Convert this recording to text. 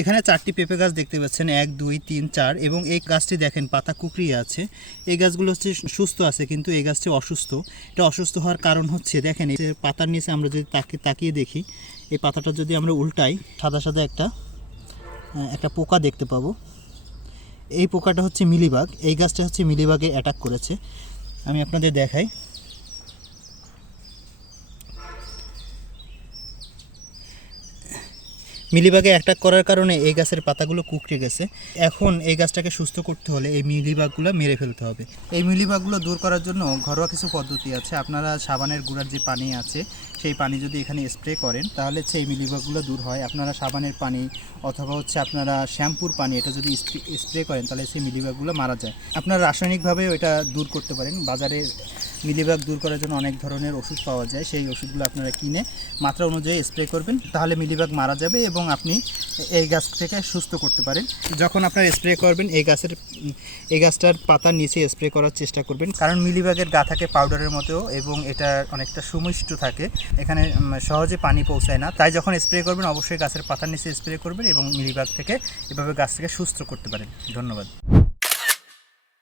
এখানে চারটি পেঁপে গাছ দেখতে পাচ্ছেন, এক, দুই, তিন, চার, এবং এই গাছটি দেখেন পাতা কুকড়িয়ে আছে। এই গাছগুলো হচ্ছে সুস্থ আছে, কিন্তু এই গাছটি অসুস্থ। এটা অসুস্থ হওয়ার কারণ হচ্ছে, দেখেন এই পাতার নিচে আমরা যদি তাকে, তাকিয়ে দেখি, এই পাতাটা যদি আমরা উল্টাই, সাদা সাদা একটা একটা পোকা দেখতে পাবো। এই পোকাটা হচ্ছে মিলিবাগ। এই গাছটা হচ্ছে মিলিবাগে অ্যাটাক করেছে। আমি আপনাদের দেখাই। মিলিবাগে অ্যাটাক করার কারণে এই গাছের পাতাগুলো কুকড়ে গেছে। এখন এই গাছটাকে সুস্থ করতে হলে এই মিলিবাগগুলো মেরে ফেলতে হবে। এই মিলিবাগগুলো দূর করার জন্য ঘরোয়া কিছু পদ্ধতি আছে। আপনারা সাবানের গুঁড়ার যে পানি আছে, সেই পানি যদি এখানে স্প্রে করেন, তাহলে হচ্ছে এই মিলিবাগগুলো দূর হয়। আপনারা সাবানের পানি অথবা হচ্ছে আপনারা শ্যাম্পুর পানি, এটা যদি স্প্রে করেন, তাহলে সেই মিলিবাগগুলো মারা যায়। আপনারা রাসায়নিকভাবে এটা দূর করতে পারেন। বাজারে মিলিবাগ দূর করার জন্য অনেক ধরনের ওষুধ পাওয়া যায়। সেই ওষুধগুলো আপনারা কিনে মাত্রা অনুযায়ী স্প্রে করবেন। তাহলে মিলিবাগ মারা যাবে এবং আপনি এই গাছ থেকে সুস্থ করতে পারেন। যখন আপনার স্প্রে করবেন, এই গাছের, এই গাছটার পাতার নিচে স্প্রে করার চেষ্টা করবেন। কারণ মিলিবাগের গা থাকে পাউডারের মতো এবং এটা অনেকটা সুমিষ্ট থাকে। এখানে সহজে পানি পৌঁছায় না। তাই যখন স্প্রে করবেন, অবশ্যই গাছের পাতার নিচে স্প্রে করবেন এবং মিলিবাগ থেকে এভাবে গাছ থেকে সুস্থ করতে পারেন। ধন্যবাদ।